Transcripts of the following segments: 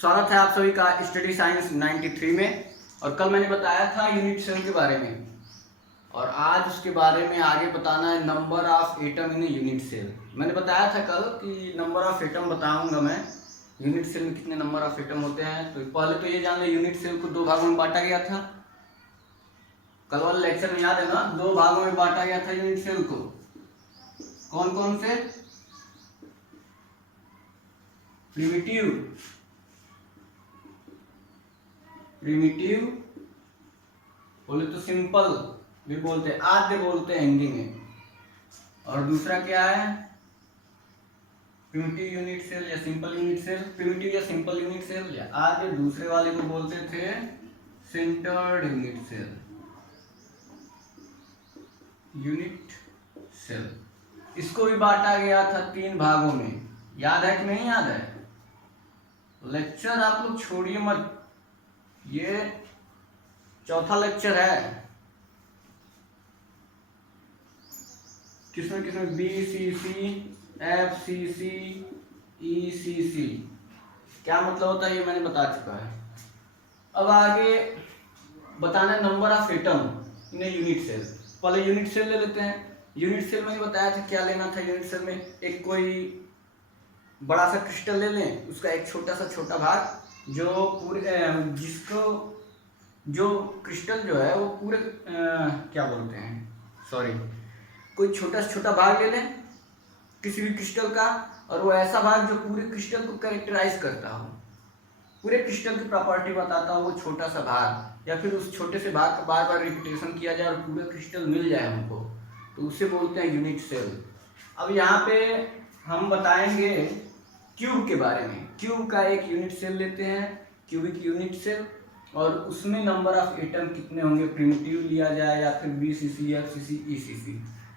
स्वागत है आप सभी का स्टडी साइंस 93 में। और कल मैंने बताया था यूनिट सेल के बारे में, और आज उसके बारे में आगे बताना है number of atom in unit cell. मैंने बताया था कल कि नंबर ऑफ एटम बताऊंगा मैं, यूनिट सेल में कितने नंबर ऑफ एटम होते हैं। तो पहले तो ये जान ले, यूनिट सेल को दो भागों में बांटा गया था। कल वाले लेक्चर में याद है ना, दो भागों में बांटा गया था यूनिट सेल को। कौन कौन से? प्रिमिटिव बोले तो सिंपल भी बोलते हैं, आद्य बोलते हैं हिंदी में। और दूसरा क्या है? प्रिमिटिव यूनिट सेल या सिंपल यूनिट सेल। प्रिमिटिव या सिंपल यूनिट सेल या आद्य, दूसरे वाले को बोलते थे centred unit cell, unit cell. इसको भी बांटा गया था तीन भागों में। याद है कि नहीं याद है? लेक्चर आप लोग छोड़िए मत, ये चौथा लेक्चर है। किसमें किसमें? BCC, FCC, ECC। क्या मतलब होता है ये मैंने बता चुका है। अब आगे बताना है number of atom in unit cell. पहले यूनिट सेल ले लेते हैं। यूनिट सेल मैंने बताया था क्या लेना था। यूनिट सेल में एक कोई बड़ा सा क्रिस्टल ले लें, उसका एक छोटा भाग जो पूरे जिसको जो क्रिस्टल जो है वो पूरे क्या बोलते हैं, सॉरी, कोई छोटा से छोटा भाग ले लें किसी भी क्रिस्टल का, और वो ऐसा भाग जो पूरे क्रिस्टल को कैरेक्टराइज करता हो, पूरे क्रिस्टल की प्रॉपर्टी बताता हो वो छोटा सा भाग, या फिर उस छोटे से भाग का बार बार रिपीटेशन किया जाए और पूरा क्रिस्टल मिल जाए हमको, तो उसे बोलते हैं यूनिट सेल। अब यहाँ पे हम बताएंगे क्यूब के बारे में। क्यूब का एक यूनिट सेल लेते हैं, क्यूबिक यूनिट सेल, और उसमें नंबर ऑफ एटम कितने होंगे, प्रिमिटिव लिया जाए या फिर BCC, FCC, ECC।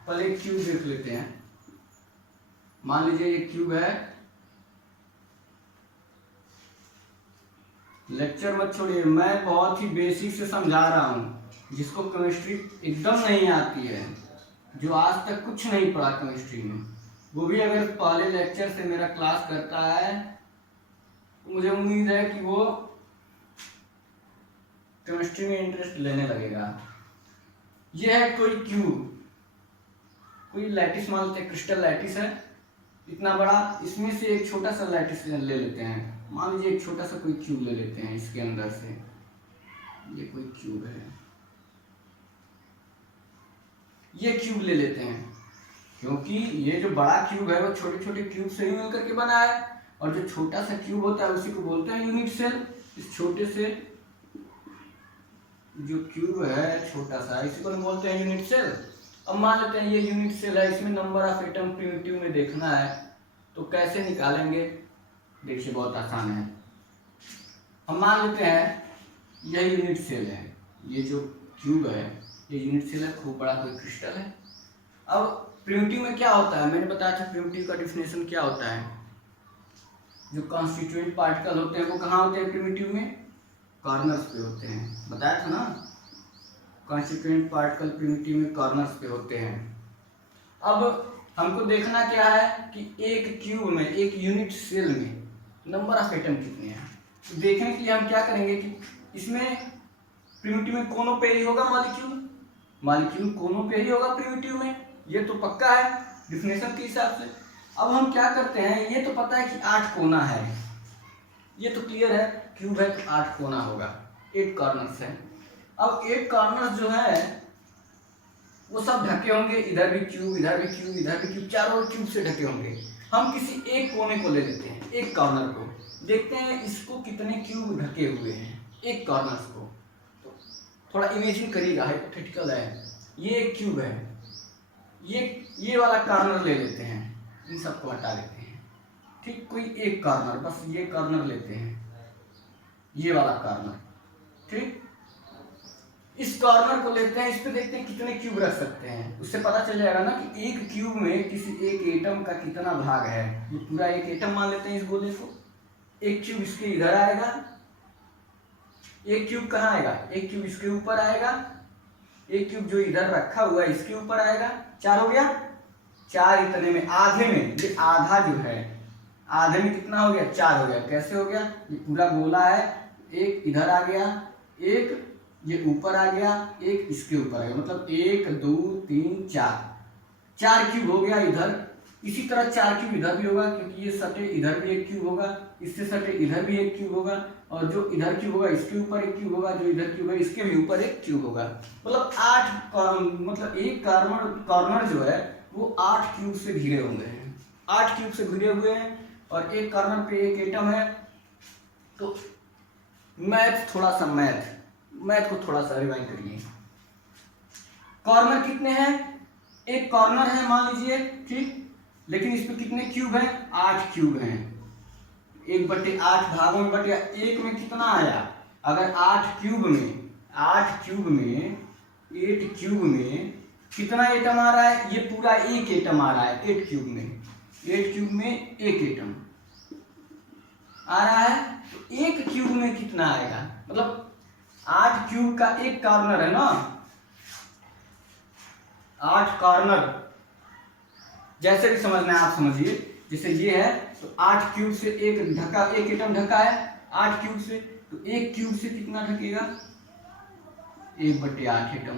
पहले एक क्यूब देख लेते हैं। मान लीजिए ये क्यूब है। लेक्चर मत छोड़िए, मैं बहुत ही बेसिक से समझा रहा हूँ। जिसको केमिस्ट्री एकदम नहीं आती है, जो आज तक कुछ नहीं पढ़ा केमिस्ट्री में, वो भी अगर पहले लेक्चर से मेरा क्लास करता है तो मुझे उम्मीद है कि वो केमिस्ट्री में इंटरेस्ट लेने लगेगा। ये है कोई क्यूब, कोई लैटिस मान लेते हैं, क्रिस्टल लैटिस है इतना बड़ा। इसमें से एक छोटा सा लैटिस ले लेते हैं। मान लीजिए एक छोटा सा कोई क्यूब ले लेते हैं। इसके अंदर से ये कोई क्यूब है, ये क्यूब ले लेते हैं, क्योंकि ये जो बड़ा क्यूब है वो छोटे छोटे क्यूब से ही मिलकर के बना है, और जो छोटा सा क्यूब होता है उसी को बोलते हैं यूनिट सेल। इस छोटे से जो क्यूब है छोटा सा, इसी को बोलते हैं यूनिट सेल। अब मान लेते हैं ये यूनिट सेल है, इसमें नंबर ऑफ एटम प्रिमिटिव में देखना है, तो कैसे निकालेंगे? देखिए बहुत आसान है। हम मान लेते हैं यह यूनिट सेल है, ये जो क्यूब है ये यूनिट सेल है, खूब बड़ा कोई क्रिस्टल है। अब प्रिमिटिव में क्या होता है, मैंने बताया था प्रिमिटिव का डिफिनेशन क्या होता है। जो कॉन्स्टिट्यूएंट पार्टिकल होते हैं वो कहाँ होते हैं प्रिमिटिव में? कॉर्नर्स पे होते हैं, बताया था ना। कॉन्स्टिट्यूएंट पार्टिकल प्रिमिटिव में कॉर्नर्स पे होते हैं। अब हमको देखना क्या है कि एक क्यूब में, एक यूनिट सेल में नंबर ऑफ एटम कितने हैं। तो देखने के लिए हम क्या करेंगे कि इसमें प्रिमिटिव में कोनों पे ही होगा मॉलिक्यूल कोनों पे ही होगा प्रिमिटिव में, ये तो पक्का है डिफिनेशन के हिसाब से। अब हम क्या करते हैं, ये तो पता है कि 8 कोना है, ये तो क्लियर है, क्यूब है तो 8 कोना होगा, 8 कॉर्नर्स है। अब 8 कॉर्नर्स जो है वो सब ढके होंगे, इधर भी क्यूब, इधर भी क्यूब, इधर भी क्यूब, चारों क्यूब से ढके होंगे। हम किसी एक कोने को ले लेते हैं, एक कॉर्नर को, देखते हैं इसको कितने क्यूब ढके हुए हैं एक कॉर्नर को। तो थोड़ा इमेजिन करिएगा, हाइपोथेटिकल है। ये एक क्यूब है, ये वाला कॉर्नर ले लेते हैं, इन सबको हटा लेते हैं, ठीक। कोई एक कॉर्नर, बस ये कॉर्नर लेते हैं, ये वाला कॉर्नर, ठीक। इस कॉर्नर को लेते हैं, इस पे देखते हैं कितने क्यूब रख सकते हैं। उससे पता चल जाएगा ना कि एक क्यूब में किसी एक एटम का कितना भाग है। ये पूरा एक एटम मान लेते हैं इस गोले को। एक क्यूब इसके इधर आएगा, एक क्यूब कहाँ आएगा, एक क्यूब इसके ऊपर आएगा, एक क्यूब जो इधर रखा हुआ है इसके ऊपर आएगा। 4 हो गया। 4 इतने में, आधे में, ये आधा जो है आधे में कितना हो गया, 4 हो गया। कैसे हो गया, ये पूरा गोला है, एक इधर आ गया, एक ये ऊपर आ गया, एक इसके ऊपर आ गया, मतलब 1 2 3 4 क्यूब हो गया इधर। इसी तरह 4 क्यूब इधर भी होगा, क्योंकि ये सटे इधर भी एक क्यूब होगा, इससे सटे इधर भी एक क्यूब होगा, और जो इधर क्यूब होगा इसके ऊपर एक क्यूब होगा, जो इधर क्यूब है इसके भी ऊपर एक क्यूब होगा। मतलब 8 मतलब एक कॉर्नर जो है वो 8 क्यूब से घिरे हुए हैं, 8 क्यूब से घिरे हुए हैं, और एक कॉर्नर पे एक एटम है। तो मैथ को थोड़ा सा रिवाइंड करिए। कॉर्नर कितने हैं, एक कॉर्नर है मान लीजिए, ठीक, लेकिन इस पे कितने क्यूब हैं, 8 क्यूब हैं। 1/8 भागों में बटे 1 में कितना आया, अगर 8 क्यूब में कितना एटम आ रहा है, ये पूरा एक एटम आ रहा है 8 क्यूब में एक एटम आ रहा है। तो एक क्यूब में कितना आएगा, मतलब 8 क्यूब का एक कॉर्नर है ना, 8 कॉर्नर, जैसे भी समझना है आप समझिए। जैसे ये है तो 8 क्यूब से एक एटम ढका है 8 क्यूब से, तो एक क्यूब से कितना ढकेगा, 1/8 एटम।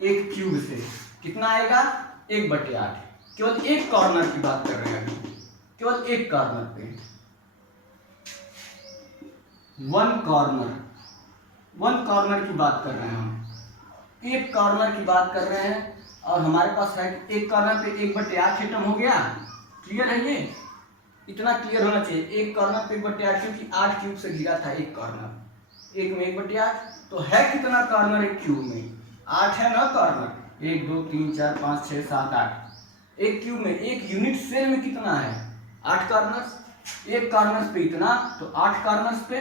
एक क्यूब से कितना आएगा, 1/8। केवल एक कॉर्नर की बात कर रहे हैं अभी, केवल एक कॉर्नर पे, वन कॉर्नर की बात कर रहे हैं हम, एक कॉर्नर की बात कर रहे हैं। और हमारे पास है एक कॉर्नर पे 1/8 एटम हो गया। क्लियर है, ये इतना क्लियर होना चाहिए। एक कॉर्नर पे 1/8, क्योंकि 8 क्यूब से घिरा था एक कॉर्नर, एक में 1/8, तो है कितना कॉर्नर एक क्यूब में, 8 है ना कॉर्नर, 1 2 3 4 5 6 7 8। एक क्यूब में, एक यूनिट सेल में कितना है, 8 कॉर्नर्स। एक कॉर्नर्स पे इतना, तो 8 कॉर्नर्स पे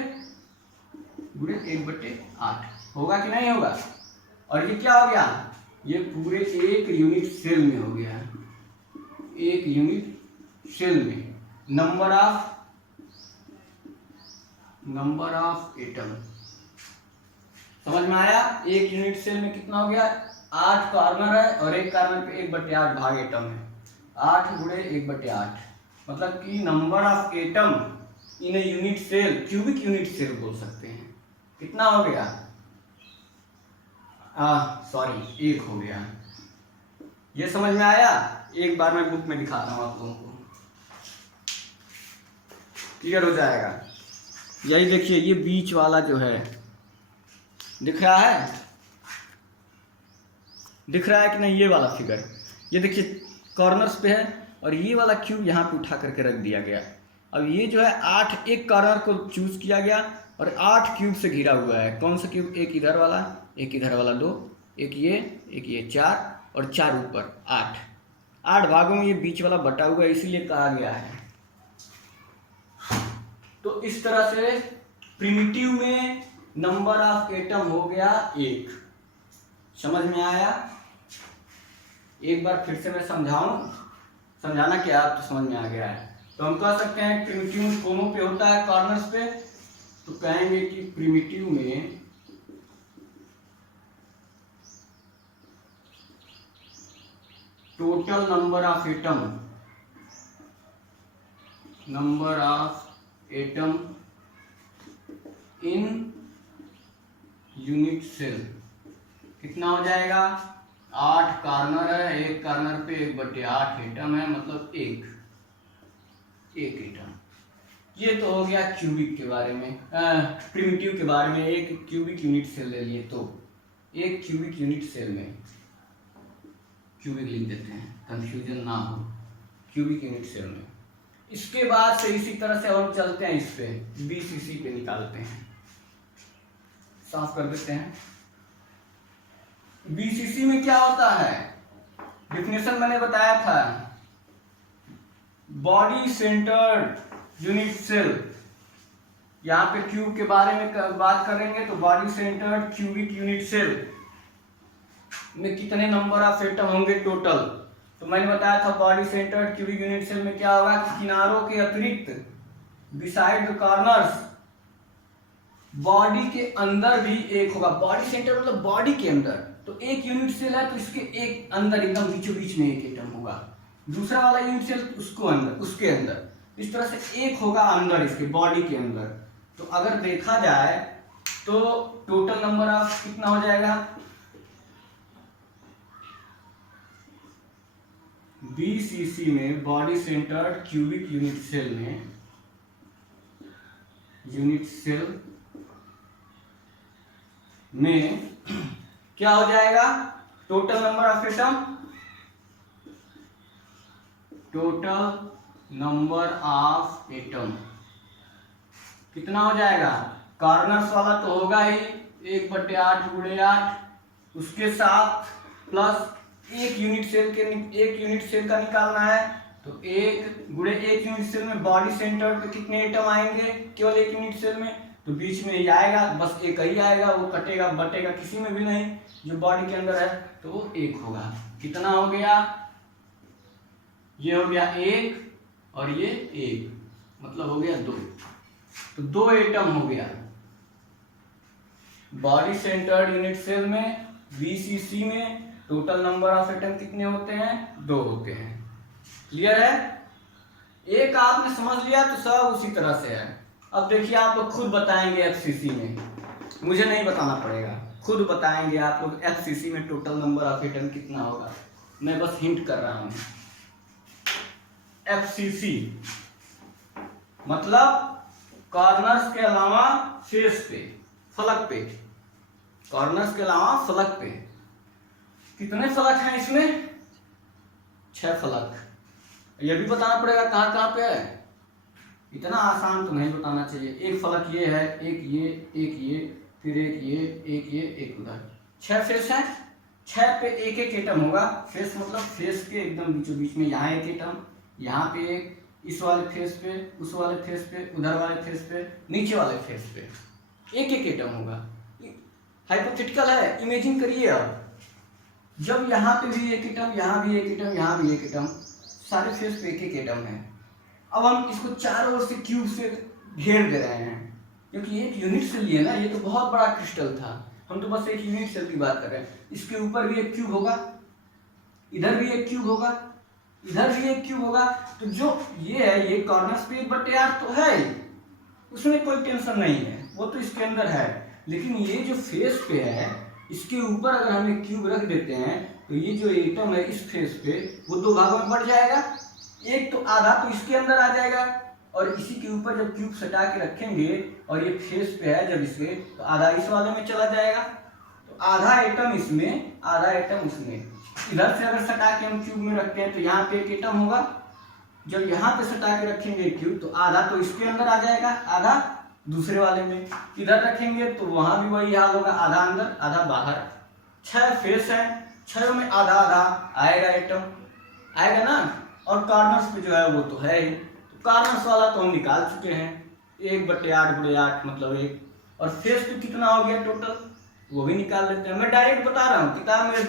गुणे 1/8 होगा कि नहीं होगा। और ये क्या हो गया, ये पूरे एक यूनिट सेल में हो गया, एक यूनिट सेल में नंबर ऑफ एटम। समझ में आया, एक यूनिट सेल में कितना हो गया, 8 कॉर्नर है, और एक कॉर्नर पे 1/8 भाग एटम है, 8 गुणे 1/8, मतलब कि number of atom in a unit cell, cubic unit cell बोल सकते हैं। कितना हो गया, सॉरी 1 हो गया। ये समझ में आया, एक बार मैं बुक में दिखाता हूँ आप लोगों को, क्लियर हो जाएगा। यही देखिए, ये बीच वाला जो है दिख रहा है कि नहीं, ये वाला फिगर, ये देखिए कॉर्नर्स पे है, और ये वाला क्यूब यहाँ पे उठा करके रख दिया गया। अब ये जो है 8, एक कॉर्नर को चूज किया गया और 8 क्यूब से घिरा हुआ है। कौन सा क्यूब, एक इधर वाला, एक इधर वाला 2, एक ये 4, और 4 ऊपर 8 भागों में ये बीच वाला बटा हुआ है, इसीलिए कहा गया है। तो इस तरह से प्रिमिटिव में नंबर ऑफ एटम हो गया 1। समझ में आया, एक बार फिर से मैं समझाना क्या, आप तो समझ में आ गया है। तो हम कह सकते हैं प्रिमिटिव कोनों पे होता है, कॉर्नर्स पे, तो कहेंगे कि प्रिमिटिव में total number of atom in unit cell कितना हो जाएगा, 8 कॉर्नर है, एक कॉर्नर पे 1/8 एटम है, मतलब एक एटम। ये तो हो गया क्यूबिक के बारे में, प्रिमिटिव के बारे में। एक क्यूबिक यूनिट सेल ले लिए, तो एक क्यूबिक यूनिट सेल में, क्यूबिक लिख देते हैं कंफ्यूजन ना हो, क्यूबिक यूनिट सेल में। इसके बाद से इसी तरह से हम चलते हैं, इस पे बीसीसी पे निकालते हैं, साफ कर देते हैं। बीसीसी में क्या होता है, डिफिनेशन मैंने बताया था, बॉडी सेंटर्ड यूनिट सेल। यहाँ पे क्यूब के बारे में बात करेंगे तो body centred cubic unit cell में कितने नंबर ऑफ एटम होंगे टोटल। तो मैंने बताया था body centred cubic unit cell में क्या होगा कि किनारों के अतिरिक्त बिसाइड द कॉर्नर्स, बॉडी के अंदर भी एक होगा। बॉडी सेंटर मतलब बॉडी के अंदर, तो एक यूनिट सेल है तो इसके एक अंदर एकदम बीचों बीच में एक एटम होगा। दूसरा वाला यूनिट सेल उसके अंदर इस तरह से एक होगा अंदर इसके बॉडी के अंदर। तो अगर देखा जाए तो टोटल नंबर ऑफ कितना हो जाएगा, BCC में body centred cubic unit cell में क्या हो जाएगा, टोटल नंबर ऑफ एटम कितना हो जाएगा, कॉर्नर्स वाला तो होगा ही 1/8 गुणे 8, उसके साथ प्लस एक यूनिट सेल का निकालना है। तो 1 गुणे 1 यूनिट सेल में बॉडी सेंटर पे कितने एटम आएंगे केवल एक यूनिट सेल में, तो बीच में ही आएगा, बस एक ही आएगा, वो कटेगा बटेगा किसी में भी नहीं, जो बॉडी के अंदर है तो वो 1 होगा। कितना हो गया, ये हो गया 1 और ये 1, मतलब हो गया 2, तो 2 एटम हो गया बॉडी सेंटर्ड यूनिट सेल में। BCC में टोटल नंबर ऑफ एटम कितने होते हैं, 2 होते हैं। क्लियर है, एक आपने समझ लिया तो सब उसी तरह से है। अब देखिए आप लोग खुद बताएंगे FCC में, मुझे नहीं बताना पड़ेगा, खुद बताएंगे आप लोग FCC में टोटल नंबर ऑफ एटम कितना होगा, मैं बस हिंट कर रहा हूं। FCC मतलब कॉर्नर्स के अलावा फेस पे, फलक पे, कॉर्नर्स के अलावा फलक पे कितने फलक हैं इसमें, 6 फलक। ये भी बताना पड़ेगा कहाँ कहाँ पे है, इतना आसान तो नहीं बताना चाहिए। एक फलक ये है, एक ये, फिर एक ये, एक उधर, 6 फेस है, 6 पे एक एटम होगा। फेस मतलब फेस के एकदम बीचों बीच में, यहाँ एक एटम, यहाँ पे एक, इस वाले फेस पे, उस वाले फेस पे, उधर वाले फेस पे, नीचे वाले फेस पे एक एटम होगा। हाइपोथेटिकल है, इमेजिन करिए आप, जब यहाँ पे भी एक एटम, यहाँ भी एक एटम, यहाँ भी एक एटम, सारे फेस पे एक एटम है। अब हम इसको चारों ओर से क्यूब से घेर दे रहे हैं, क्योंकि एक यूनिट सेल लिए ना, ये तो बहुत बड़ा क्रिस्टल था, हम तो बस एक यूनिट सेल की बात कर रहे हैं। इसके ऊपर भी एक क्यूब होगा, इधर भी एक क्यूब होगा, इधर भी एक क्यूब होगा, तो जो ये है ये कॉर्नर्स पे 1/8 तो है ही, उसमें कोई टेंशन नहीं है, वो तो इसके अंदर है। लेकिन ये जो फेस पे है, इसके ऊपर अगर हम एक क्यूब रख देते हैं तो ये जो एटम है इस फेस पे, वो 2 भागों में बढ़ जाएगा, एक तो आधा तो इसके अंदर आ जाएगा, और इसी के ऊपर जब क्यूब सटा के रखेंगे और ये फेस पे है जब इसके, तो आधा इस वाले में चला जाएगा, तो आधा एटम इसमें, आधा एटम उसमें। इधर से अगर सटा के हम क्यूब में रखते हैं तो यहाँ पे एक एटम होगा, जब यहाँ पे सटा के रखेंगे क्यूब तो आधा तो इसके अंदर आ जाएगा, आधा दूसरे वाले में। इधर रखेंगे तो वहां भी वही हाल होगा, आधा अंदर आधा बाहर। 6 फेस है, 6 में आधा आधा आएगा एटम, आएगा ना। और कॉर्नर्स पे जो है वो तो है ही, तो कॉर्नर्स वाला तो हम निकाल चुके हैं, 1/8 गुणे 8 मतलब 1, और फेस पे कितना हो गया टोटल वो भी निकाल लेते हैं। मैं डायरेक्ट बता रहा हूँ, किताब में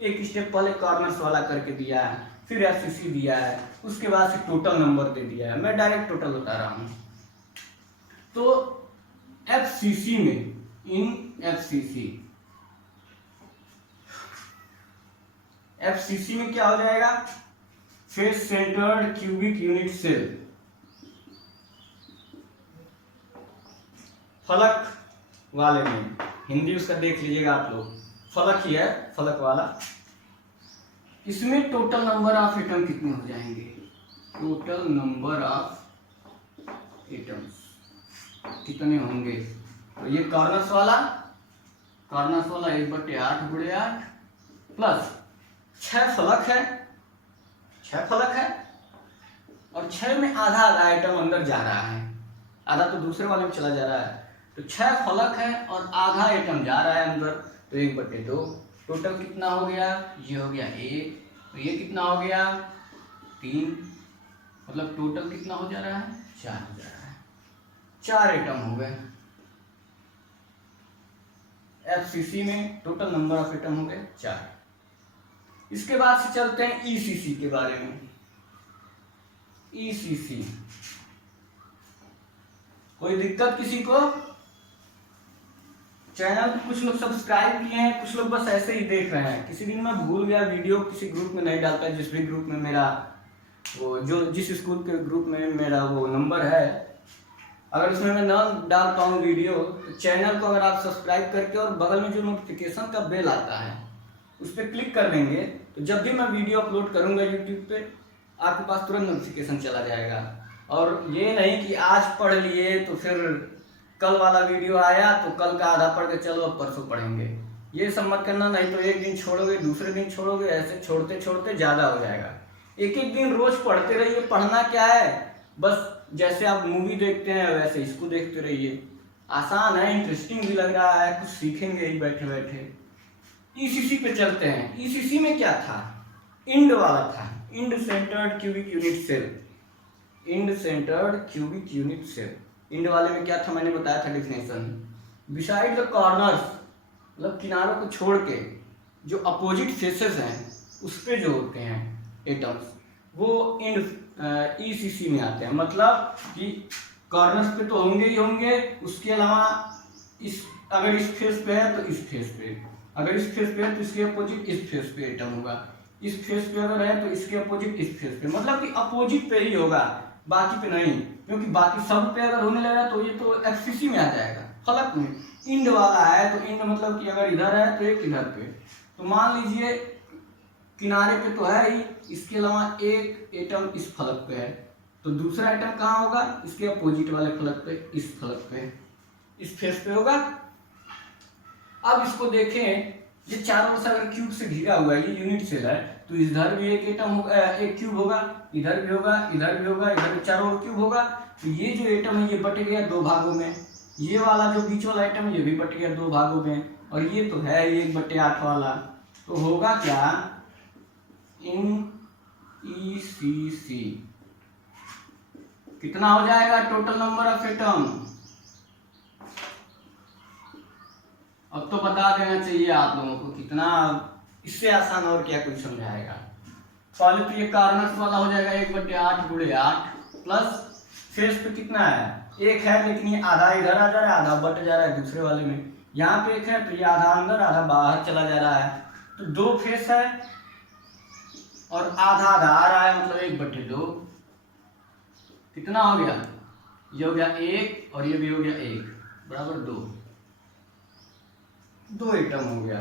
एक स्टेप पहले कॉर्नर्स वाला करके दिया है, फिर FCC दिया है, उसके बाद से टोटल नंबर दे दिया है, मैं डायरेक्ट टोटल बता रहा हूँ। तो FCC में, इन FCC में क्या हो जाएगा, face centred cubic unit cell, फलक वाले में, हिंदी उसका देख लीजिएगा आप लोग, फलक ही है, फलक वाला। इसमें टोटल नंबर ऑफ एटम कितने हो जाएंगे, टोटल नंबर ऑफ एटम्स कितने होंगे। तो ये कॉर्नर्स वाला 1/8 गुणे 8 प्लस 6 फलक है, 6 फलक है, और 6 में आधा आधा आइटम अंदर जा रहा है, आधा तो दूसरे वाले में चला जा रहा है, तो 6 फलक है और आधा आइटम जा रहा है अंदर, तो 1/2। टोटल कितना हो गया, ये हो गया 1, तो ये कितना हो गया 3, मतलब टोटल कितना हो जा रहा है, 4 हो जा रहा है, 4 आइटम हो गए। FCC में टोटल नंबर ऑफ एटम हो गए 4। इसके बाद से चलते हैं ECC के बारे में। ECC, कोई दिक्कत किसी को? चैनल पे कुछ लोग सब्सक्राइब किए हैं, कुछ लोग बस ऐसे ही देख रहे हैं। किसी दिन मैं भूल गया, वीडियो किसी ग्रुप में नहीं डालता, जिस भी ग्रुप में मेरा वो जो जिस स्कूल के ग्रुप में मेरा वो नंबर है, अगर उसमें मैं नाम डालता हूँ वीडियो, तो चैनल को अगर आप सब्सक्राइब करके और बगल में जो नोटिफिकेशन का बेल आता है उस पर क्लिक कर देंगे, तो जब भी मैं वीडियो अपलोड करूँगा यूट्यूब पे आपके पास तुरंत नोटिफिकेशन चला जाएगा। और ये नहीं कि आज पढ़ लिए तो फिर कल वाला वीडियो आया तो कल का आधा पढ़ के चलो अब परसों पढ़ेंगे, ये सब मत करना। नहीं तो एक दिन छोड़ोगे, दूसरे दिन छोड़ोगे, ऐसे छोड़ते छोड़ते ज़्यादा हो जाएगा। एक एक दिन रोज पढ़ते रहिए। पढ़ना क्या है, बस जैसे आप मूवी देखते हैं वैसे इसको देखते रहिए। आसान है, इंटरेस्टिंग भी लग रहा है, कुछ सीखेंगे ही बैठे बैठे। ईसीसी पे चलते हैं। ईसीसी में क्या था, इंड वाला था, end centred cubic unit cell. End centred cubic unit cell. End वाले में क्या था मैंने बताया था डेफिनेशन, बिसाइड द कॉर्नर्स, मतलब किनारों को छोड़ के जो अपोजिट फेसेस हैं उस पे जो होते हैं एटम्स, वो इंड ईसीसी में आते हैं। मतलब कि कॉर्नर्स पे तो होंगे ही होंगे, उसके अलावा इस अगर इस फेस पे है तो इस फेस पे, अगर इस फेस पे है तो इसके अपोजिट इस फेस पे एटम होगा, इस फेस पे अगर है तो इसके अपोजिट इस फेस पे, मतलब कि अपोजिट पे ही होगा, बाकी पे नहीं। क्योंकि बाकी सब पे अगर होने लगा तो ये तो एफसीसी में आ जाएगा, फलक में। इंड वाला है तो इंड मतलब कि अगर इधर है तो एक इधर पे, तो मान लीजिए किनारे पे तो है ही, इसके अलावा एक एटम इस फलक पे है, तो दूसरा एटम कहाँ होगा, इसके अपोजिट वाले फलक पे, इस फलक पे, इस फेस पे होगा। अब इसको देखें, ये चारों ओर से अगर क्यूब से घिरा हुआ है, ये यूनिट सेल है, तो इधर भी एक एटम होगा, एक क्यूब होगा, इधर भी होगा, इधर भी होगा, इधर भी चारों ओर क्यूब होगा। तो ये जो एटम है ये बट गया दो भागों में, ये वाला जो बीच वाला एटम ये भी बट गया दो भागों में, और ये तो है 1/8 वाला। तो होगा क्या, इन ईसीसी कितना हो जाएगा टोटल नंबर ऑफ एटम। अब तो बता देना चाहिए आप लोगों को कितना, इससे आसान और क्या कुछ समझाएगा। पहले तो ये कॉर्नर्स वाला हो जाएगा 1/8 × 8 प्लस फेस पे कितना है, एक है, लेकिन ये आधा इधर आ जा रहा है, आधा बट जा रहा है दूसरे वाले में। यहाँ पे एक है तो ये आधा अंदर आधा बाहर चला जा रहा है, तो दो फेस है और आधा आधा आ रहा है, मतलब 1/2। कितना हो गया, ये हो गया 1 और ये भी हो गया 1 बराबर 2 एटम हो गया।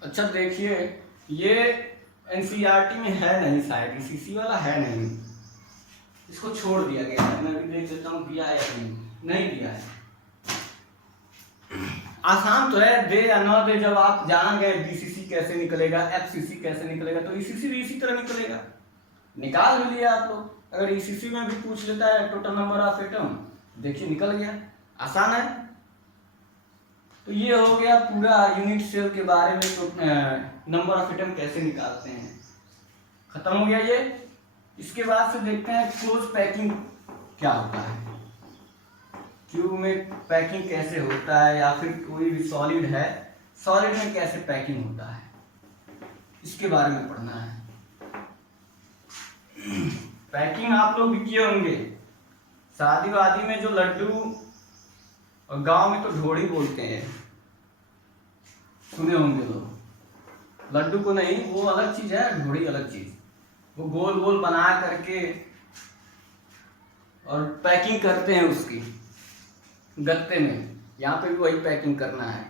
अच्छा देखिए, ये एनसीईआरटी में है नहीं, शायद ईसीसी वाला है नहीं, इसको छोड़ दिया गया है। मैं भी देख लेता हूँ दिया है या नहीं दिया है। आसान तो है, दे या ना दे, जब आप जान गए बीसीसी कैसे निकलेगा, एफसीसी कैसे निकलेगा, तो ईसीसी भी इसी तरह निकलेगा। निकाल भी लिया आप लोग। अगर ईसीसी में भी पूछ लेता है टोटल नंबर ऑफ एटम, देखिए निकल गया, आसान है। तो ये हो गया पूरा यूनिट सेल के बारे में, तो नंबर ऑफ एटम कैसे निकालते हैं, खत्म हो गया ये। इसके बाद से देखते हैं क्लोज पैकिंग क्या होता है, क्यूब में पैकिंग कैसे होता है, या फिर कोई भी सॉलिड है, सॉलिड में कैसे पैकिंग होता है, इसके बारे में पढ़ना है। पैकिंग आप लोग भी किए होंगे, शादी वादी में जो लड्डू, और गांव में तो ढोड़ी बोलते हैं, सुने होंगे लोग। लड्डू को नहीं, वो अलग चीज है, ढोड़ी अलग चीज। वो गोल गोल बना करके और पैकिंग करते हैं उसकी गत्ते में, यहाँ पे भी वही पैकिंग करना है।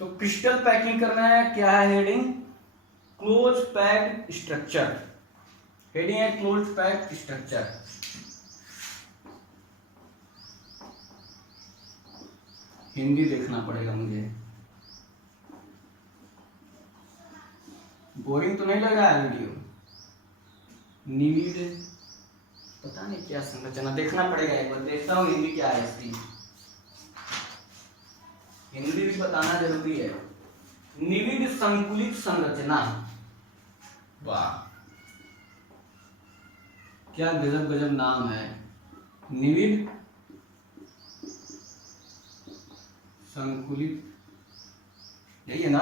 तो क्रिस्टल पैकिंग करना है, क्या है heading, close packed structure. Heading है क्लोज पैक्ड स्ट्रक्चर। हिंदी देखना पड़ेगा मुझे, बोरिंग तो नहीं लग रहा है वीडियो। नीड, पता नहीं क्या संरचना, देखना पड़ेगा एक बार, देखता हूँ हिंदी क्या है इसकी, हिंदी भी बताना जरूरी है। निविड संकुलित संरचना, वाह क्या गजब गजब नाम है, निविड संकुलित, यही है ना,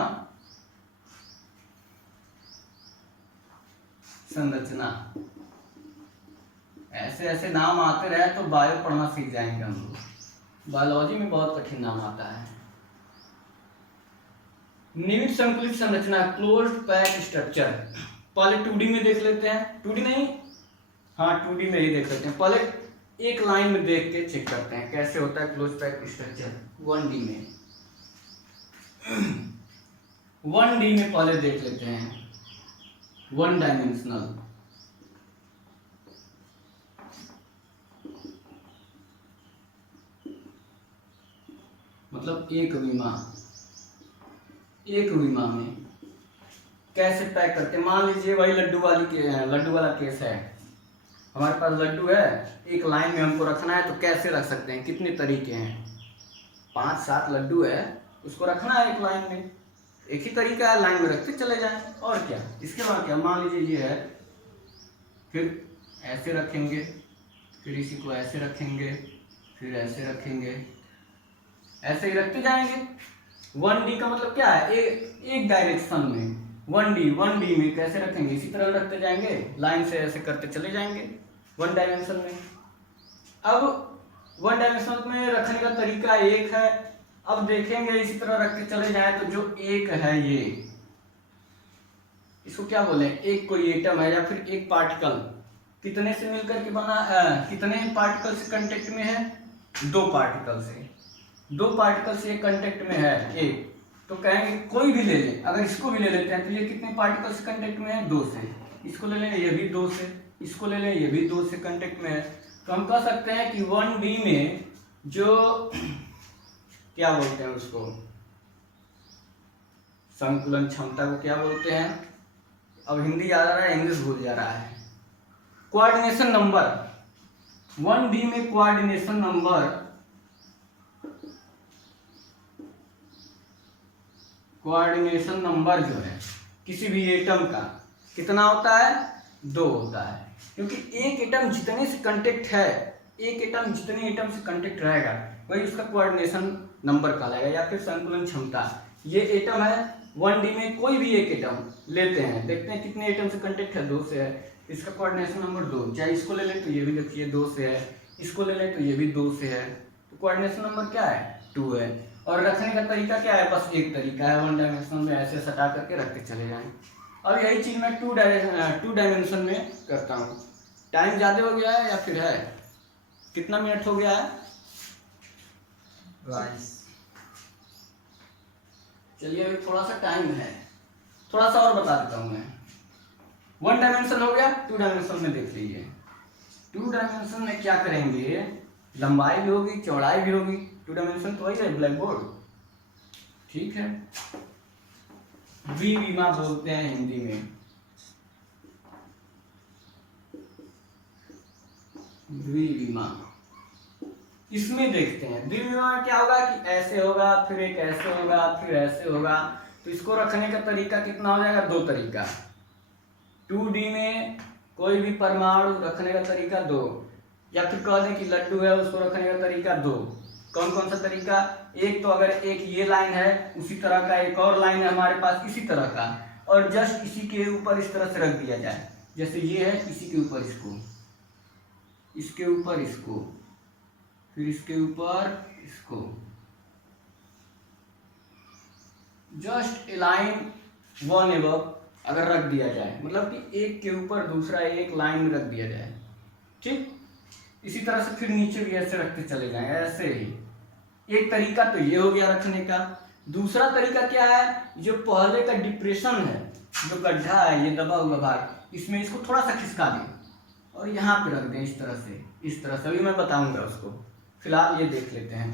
संरचना। ऐसे ऐसे नाम आते रहे तो बायो पढ़ना सीख जाएंगे हम लोग। बायोलॉजी में बहुत कठिन नाम आता है। निविड संकुलित संरचना, क्लोज्ड पैक्ड स्ट्रक्चर। पहले 2D में देख लेते हैं, 2D नहीं, हाँ 2D में ही देख लेते हैं। पहले एक लाइन में देख के चेक करते हैं कैसे होता है क्लोज पैक स्ट्रक्चर 1D में। 1D में पहले देख लेते हैं, 1 डायमेंशनल। मतलब एक विमा में कैसे पैक करते हैं। मान लीजिए वही लड्डू वाला केस है, हमारे पास लड्डू है, एक लाइन में हमको रखना है, तो कैसे रख सकते हैं, कितने तरीके हैं, 5-7 लड्डू है, उसको रखना है एक लाइन में, एक ही तरीका है, लाइन में रखते चले जाएं, और क्या। इसके बाद क्या, मान लीजिए ये है, फिर ऐसे रखेंगे, फिर इसी को ऐसे रखेंगे, फिर ऐसे रखेंगे, ऐसे ही रखते जाएंगे। 1D का मतलब क्या है, एक डायरेक्शन में 1D में कैसे रखेंगे, इसी तरह रखते जाएंगे, लाइन से ऐसे करते चले जाएंगे 1 डायमेंशन में। अब 1 डायमेंशन में रखने का तरीका एक है। अब देखेंगे इसी तरह रख के चले जाए तो जो एक है, ये इसको क्या बोले, एक कोई एटम है या फिर एक पार्टिकल, कितने से मिलकर के बना, कितने पार्टिकल से कांटेक्ट में है, 2 पार्टिकल से, 2 पार्टिकल से कांटेक्ट में है एक, तो कहेंगे कोई भी ले लें, अगर इसको भी ले लेते हैं तो ये कितने पार्टिकल से कांटेक्ट में है, 2 से, इसको ले लें ये भी 2 से, इसको ले लें ये भी 2 से कांटेक्ट में है। तो हम कह सकते हैं कि 1D में जो क्या बोलते हैं उसको, संकुलन क्षमता को क्या बोलते हैं, अब हिंदी याद आ रहा है, इंग्लिश भूल जा रहा है, कोऑर्डिनेशन नंबर। 1D में कोऑर्डिनेशन नंबर जो है किसी भी एटम का कितना होता है, 2 होता है, क्योंकि एक एटम जितने से कांटेक्ट है, एक एटम जितने एटम से कांटेक्ट रहेगा वही उसका कोऑर्डिनेशन नंबर कहलाएगा या फिर संकुलन क्षमता। ये एटम है 1D में, कोई भी एक एटम लेते हैं, देखते हैं कितने एटम से कांटेक्ट है, 2 से है, इसका कोऑर्डिनेशन नंबर 2। चाहे इसको ले लें तो ये भी देखिए 2 से है, इसको ले लें तो ये भी 2 से है, तो कोऑर्डिनेशन नंबर क्या है, 2 है। और रखने का तरीका क्या है, बस एक तरीका है, 1 डायमेंशन में ऐसे सटा करके रखते चले जाएं। अब यही चीज मैं 2 डायमेंशन में करता हूँ। टाइम ज्यादा हो गया है या फिर है, कितना मिनट हो गया है, 22। चलिए अभी थोड़ा सा टाइम है, थोड़ा सा और बता देता हूँ मैं। 1 डायमेंशन हो गया, 2 डायमेंशन में देख लीजिए। 2 डायमेंशन में क्या करेंगे, लंबाई भी होगी, चौड़ाई भी होगी। 2 डायमेंशन तो वही है, ब्लैक बोर्ड, ठीक है, द्विविमा बोलते हैं हिंदी में, द्विविमा। इसमें देखते हैं द्विविमा में क्या होगा कि ऐसे होगा, फिर एक ऐसे होगा, फिर ऐसे होगा, तो इसको रखने का तरीका कितना हो जाएगा, 2 तरीका। 2D में कोई भी परमाणु रखने का तरीका 2, या फिर कह दें कि लड्डू है उसको रखने का तरीका 2। कौन कौन सा तरीका, एक तो अगर एक ये लाइन है, उसी तरह का एक और लाइन है हमारे पास इसी तरह का, और जस्ट इसी के ऊपर इस तरह से रख दिया जाए, जैसे ये है, इसी के ऊपर इसको, इसके ऊपर इसको, फिर इसके ऊपर इसको, जस्ट ए लाइन 1 एबव अगर रख दिया जाए, मतलब कि एक के ऊपर दूसरा एक लाइन में रख दिया जाए, ठीक। इसी तरह से फिर नीचे भी ऐसे रखते चले जाएं, ऐसे ही। एक तरीका तो ये हो गया रखने का। दूसरा तरीका क्या है, जो पहले का डिप्रेशन है, जो गड्ढा है, ये दबा हुआ भाग, इसमें इसको थोड़ा सा खिसका दें और यहाँ पे रख दें इस तरह से, इस तरह से। अभी मैं बताऊंगा उसको, फिलहाल ये देख लेते हैं।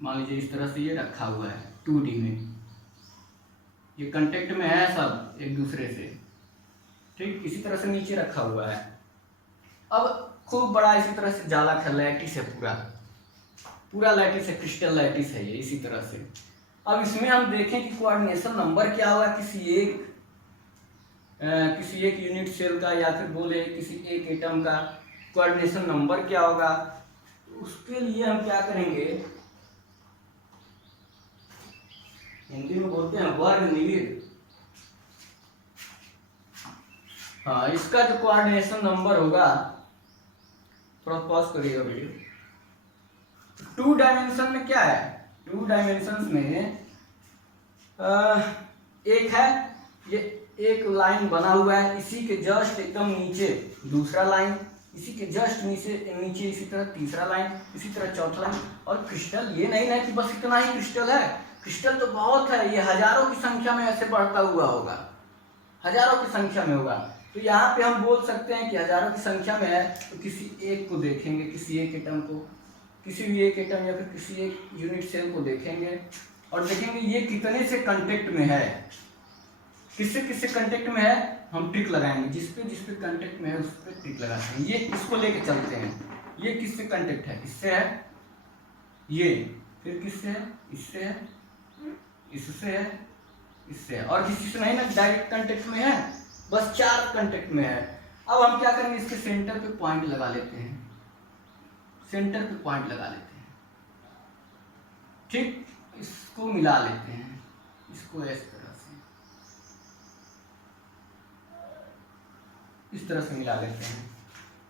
मान लीजिए इस तरह से ये रखा हुआ है 2D में, ये कांटेक्ट में है सब एक दूसरे से, ठीक। इसी तरह से नीचे रखा हुआ है। अब खूब बड़ा इसी तरह से जाला है, लैटिस है, पूरा लैटिस है, क्रिस्टल लैटिस है ये, इसी तरह से। अब इसमें हम देखें कि कोऑर्डिनेशन नंबर क्या होगा किसी एक यूनिट सेल का, या फिर बोले किसी एक एटम का कोऑर्डिनेशन नंबर क्या होगा। उसके लिए हम क्या करेंगे, हिंदी में बोलते हैं वर्गनील। हाँ, इसका जो कोऑर्डिनेशन नंबर होगा, थोड़ा पॉज करिएगा वीडियो। 2 डायमेंशन में क्या है, 2 डायमेंशन में एक है, ये एक लाइन बना हुआ है, इसी के जस्ट एकदम नीचे दूसरा लाइन, इसी के जस्ट नीचे इसी तरह तीसरा लाइन, इसी तरह चौथा लाइन। और क्रिस्टल ये नहीं है कि बस इतना ही क्रिस्टल है, क्रिस्टल तो बहुत है, ये हजारों की संख्या में ऐसे बढ़ता हुआ होगा, हजारों की संख्या में होगा। तो यहाँ पे हम बोल सकते हैं कि हजारों की संख्या में है, तो किसी एक को देखेंगे, किसी एक एटम को, किसी भी एक एटम या फिर किसी एक यूनिट सेल को देखेंगे और देखेंगे ये कितने से कांटेक्ट में है, किससे किससे कांटेक्ट में है, हम टिक लगाएंगे, जिस पे कांटेक्ट में है उस पर टिक लगाते हैं। ये इसको लेके चलते हैं, ये किससे कांटेक्ट है, इससे है, ये फिर किससे है, इससे है, इससे है, इससे है, और किसी से नहीं ना, डायरेक्ट कांटेक्ट में है, बस 4 कांटेक्ट में है। अब हम क्या करेंगे, इसके सेंटर पे पॉइंट लगा लेते हैं, सेंटर पे पॉइंट लगा लेते हैं, ठीक, इसको मिला लेते हैं, इसको इस तरह से मिला लेते हैं।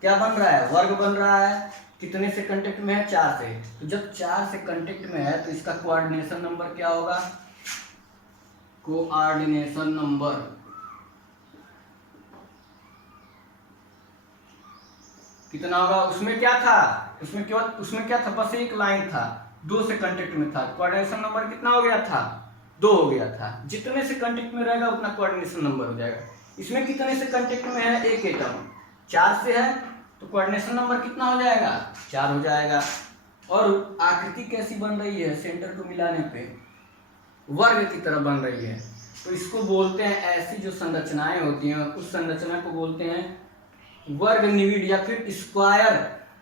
क्या बन रहा है, वर्ग बन रहा है, कितने से कांटेक्ट में है, 4 से। तो जब 4 से कांटेक्ट में है तो इसका कोऑर्डिनेशन नंबर क्या होगा, कोऑर्डिनेशन नंबर कितना होगा, उसमें क्या था, उसमें क्या था, बस एक लाइन था, 2 से कांटेक्ट में था, कोऑर्डिनेशन नंबर कितना हो गया था, 2 हो गया था। जितने से कांटेक्ट में रहेगा उतना कोऑर्डिनेशन नंबर हो जाएगा। इसमें कितने से कांटेक्ट में है, एक एटम 4 से है, तो कोऑर्डिनेशन नंबर कितना हो जाएगा, 4 हो जाएगा। और आकृति कैसी बन रही है, सेंटर को मिलाने पे वर्ग की तरह बन रही है। तो इसको बोलते हैं, ऐसी जो संरचनाएं होती हैं उस संरचना को बोलते हैं वर्ग निविड या फिर square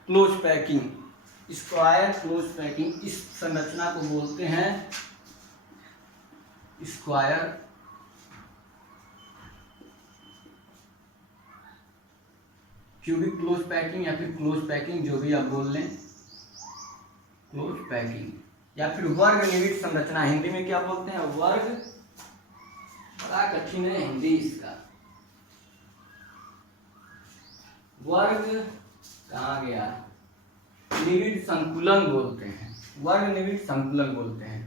close packing. Square close packing, इस संरचना को बोलते हैं स्क्वायर क्यूबिक क्लोज पैकिंग या फिर क्लोज पैकिंग, जो भी आप बोल लें, क्लोज पैकिंग या फिर वर्ग निविड संरचना। हिंदी में क्या बोलते हैं, वर्ग, बड़ा कठिन है हिंदी इसका, वर्ग कहाँ गया, निविड संकुलन बोलते हैं, वर्ग निविड संकुलन बोलते हैं।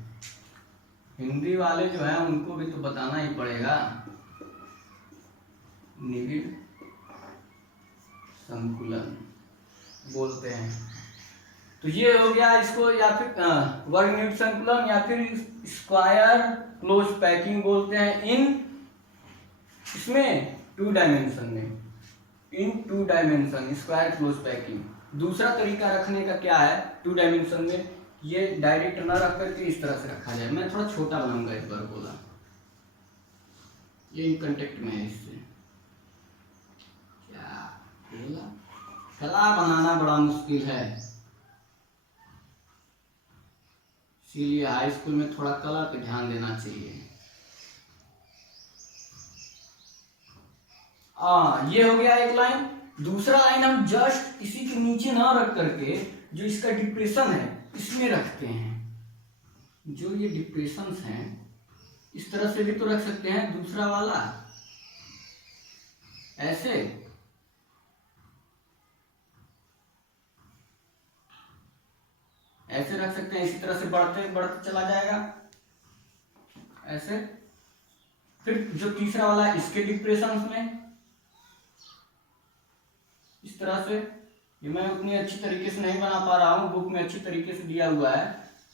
हिंदी वाले जो है उनको भी तो बताना ही पड़ेगा, निविड संकुलन बोलते हैं। तो ये हो गया इसको, या फिर वर्ग निविड संकुलन या फिर स्क्वायर क्लोज पैकिंग बोलते हैं। इसमें 2 डायमेंशन में, इन 2 डायमेंशन स्क्वायर क्लोज पैकिंग। दूसरा तरीका रखने का क्या है, 2 डायमेंशन में ये डायरेक्ट ना रख करके इस तरह से रखा जाए। मैं थोड़ा छोटा बनाऊंगा इस बार, बोला ये इन कांटेक्ट में है, इससे क्या बोला, कला बनाना बड़ा मुश्किल है, इसीलिए हाई स्कूल में थोड़ा कला पे ध्यान देना चाहिए। ये हो गया एक लाइन। दूसरा लाइन हम जस्ट इसी के नीचे ना रख करके जो इसका डिप्रेशन है इसमें रखते हैं। जो ये डिप्रेशंस हैं इस तरह से भी तो रख सकते हैं, दूसरा वाला ऐसे, ऐसे रख सकते हैं, इसी तरह से बढ़ते बढ़ते चला जाएगा ऐसे। फिर जो तीसरा वाला इसके डिप्रेशंस में इस तरह से, ये मैं उतनी अच्छी तरीके से नहीं बना पा रहा हूँ, बुक में अच्छी तरीके से दिया हुआ है,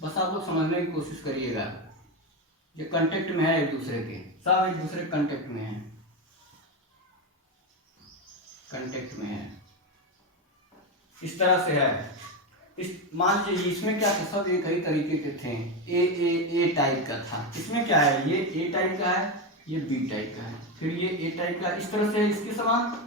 बस आप लोग समझने की कोशिश करिएगा। ये कांटेक्ट में है एक दूसरे के, सब एक दूसरे कांटेक्ट में है, कांटेक्ट में है, इस तरह से है। इस मान लीजिए इसमें क्या था, सब एक ही तरीके के थे, ए टाइप का था। इसमें क्या है, ये ए टाइप का है, ये बी टाइप का है, फिर ये ए टाइप का इस तरह से है, इसके समान,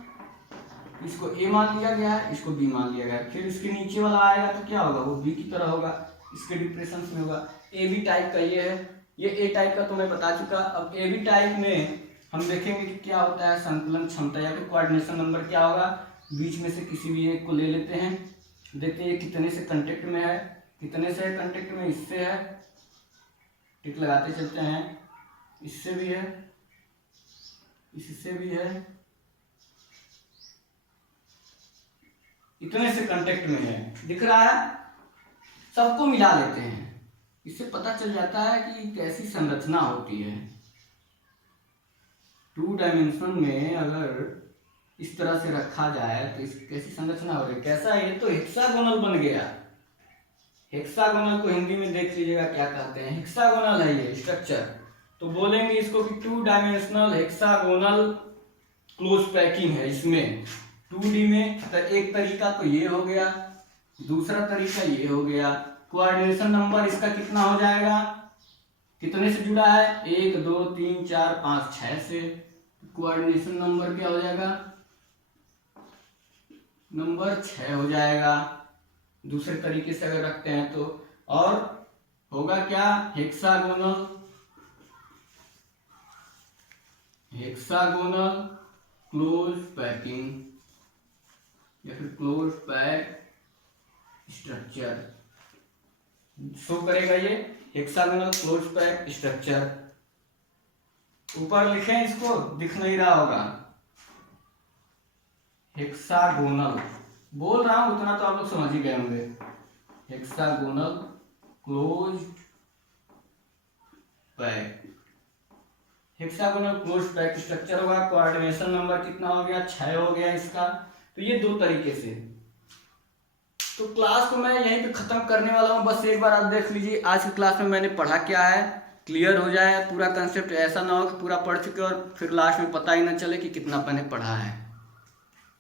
इसको ए मान लिया गया है, इसको बी मान लिया गया है। फिर इसके नीचे वाला आएगा तो क्या होगा, वो बी की तरह होगा, इसके डिप्रेशन में होगा। ए बी टाइप का ये है, ये ए टाइप का तो मैं बता चुका। अब ए बी टाइप में हम देखेंगे कि क्या होता है, संकुलन क्षमता या फिर कोऑर्डिनेशन नंबर क्या होगा। बीच में से किसी भी एक को ले लेते हैं, देखते हैं कितने से कांटेक्ट में है, कितने से कांटेक्ट में, इससे है, टिक लगाते चलते हैं, इससे भी है, इससे भी है, इतने से कांटेक्ट में है, दिख रहा है। सबको मिला लेते हैं, इससे पता चल जाता है कि कैसी संरचना होती है। टू डायमेंशन में अगर इस तरह से रखा जाए तो इस कैसी संरचना हो रही है, कैसा है, ये तो हेक्सागोनल बन गया। हेक्सागोनल को हिंदी में देख लीजिएगा क्या कहते हैं, हेक्सागोनल है ये स्ट्रक्चर। तो बोलेंगे इसको कि two dimensional hexagonal close packing है इसमें 2D में। तो एक तरीका तो ये हो गया, दूसरा तरीका ये हो गया। कोऑर्डिनेशन नंबर इसका कितना हो जाएगा, कितने से जुड़ा है, 1 2 3 4 5 6 से। कोऑर्डिनेशन नंबर क्या हो जाएगा, नंबर 6 हो जाएगा दूसरे तरीके से अगर रखते हैं तो। और होगा क्या, हेक्सागोनल क्लोज पैकिंग या फिर क्लोज पैक स्ट्रक्चर शो करेगा ये हेक्सागोनल क्लोज पैक स्ट्रक्चर। ऊपर लिखें, इसको दिख नहीं रहा होगा, हेक्सागोनल बोल रहा हूं उतना तो आप लोग समझ ही गए होंगे। Hexagonal close pack, hexagonal close pack structure होगा। कोऑर्डिनेशन नंबर कितना हो गया, 6 हो गया इसका। तो ये दो तरीके से। तो क्लास को मैं यहीं पे खत्म करने वाला हूँ। बस एक बार आप देख लीजिए आज की क्लास में मैंने पढ़ा क्या है, क्लियर हो जाए पूरा कंसेप्ट। ऐसा ना हो कि पूरा पढ़ चुके और फिर लास्ट में पता ही ना चले कि कितना मैंने पढ़ा है।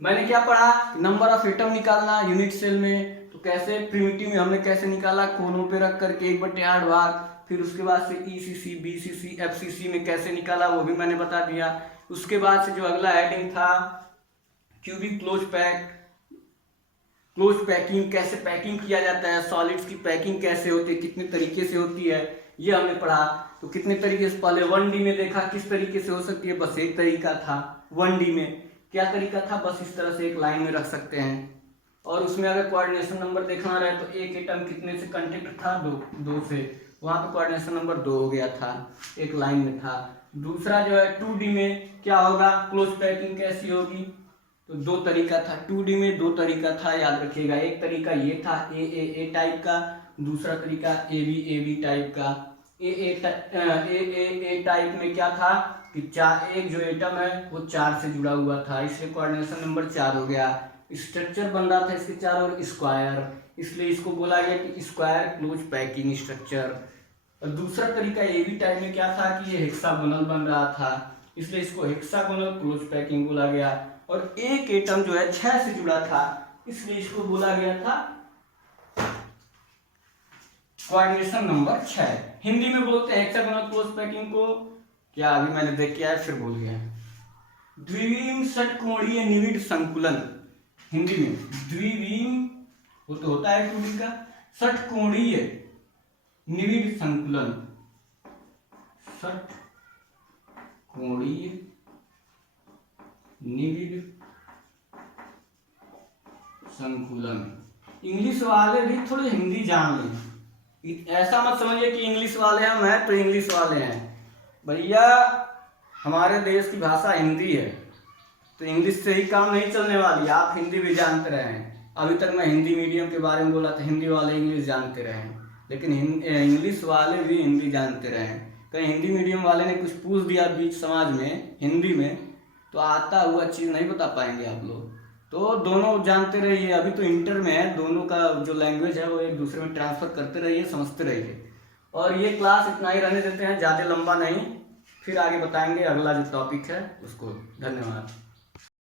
मैंने क्या पढ़ा, नंबर ऑफ एटम निकालना यूनिट सेल में। तो कैसे, प्रिमिटिव में हमने कैसे निकाला, कोनों पे रख करके 1/8 भाग। फिर उसके बाद से ECC, BCC, FCC में कैसे निकाला वो भी मैंने बता दिया। उसके बाद से जो अगला हेडिंग था क्यूबिक क्लोज पैकिंग, कैसे पैकिंग किया जाता है, सॉलिड्स की पैकिंग कैसे होती है, कितने तरीके से होती है, ये हमने पढ़ा। तो कितने तरीके से, पहले 1D में देखा किस तरीके से हो सकती है, बस एक तरीका था 1D में। क्या तरीका था, बस इस तरह से एक लाइन में रख सकते हैं। और उसमें अगर कोऑर्डिनेशन नंबर देखना रहे तो एक एटम कितने से कंटेक्ट था, 2 से, वहां पे कोऑर्डिनेशन नंबर 2 हो गया था, एक लाइन में था। दूसरा जो है 2D में क्या होगा, क्लोज पैकिंग कैसी होगी, तो 2 तरीका था 2D में, 2 तरीका था, याद रखिएगा। एक तरीका ये था ए टाइप का, दूसरा तरीका AB टाइप का। ए टाइप में क्या था कि एक जो एटम है वो 4 से जुड़ा हुआ था, इसलिए कोऑर्डिनेशन नंबर 4 हो गया। स्ट्रक्चर बन रहा था इसके चारों स्क्वायर, इसलिए इसको बोला गया कि स्क्वायर क्लोज पैकिंग स्ट्रक्चर। और दूसरा तरीका AB टाइप में क्या था कि ये हेक्सागोनल बन रहा था, इसलिए इसको हेक्सागोनल क्लोज पैकिंग बोला गया। और एक एटम जो है 6 से जुड़ा था, इसलिए इसको बोला गया था कोऑर्डिनेशन नंबर 6। हिंदी में बोलते हैं हेक्सागोनल क्लोज पैकिंग को, क्या अभी मैंने देख के आया फिर बोल गया, द्विविम षटकोणीय निविड संकुलन। हिंदी में द्विविम वो तो होता है 2D का, षटकोणीय निविड संकुलन, षटकोणीय निविड संकुलन। इंग्लिश वाले भी थोड़े हिंदी जान लें, ऐसा मत समझिए कि इंग्लिश वाले हम हैं तो इंग्लिश वाले हैं। भैया हमारे देश की भाषा हिंदी है, तो इंग्लिश से ही काम नहीं चलने वाली। आप हिंदी भी जानते रहे हैं, अभी तक मैं हिंदी मीडियम के बारे में बोला था, हिंदी वाले इंग्लिश जानते रहे हैं, लेकिन इंग्लिश वाले भी हिंदी जानते रहे हैं। कहीं हिंदी मीडियम वाले ने कुछ पूछ दिया बीच समाज में हिंदी में, तो आता हुआ चीज़ नहीं बता पाएंगे आप लोग। तो दोनों जानते रहिए, अभी तो इंटर में है, दोनों का जो लैंग्वेज है वो एक दूसरे में ट्रांसफर करते रहिए, समझते रहिए। और ये क्लास इतना ही रहने देते हैं, ज़्यादा लंबा नहीं, फिर आगे बताएंगे अगला जो टॉपिक है उसको। धन्यवाद।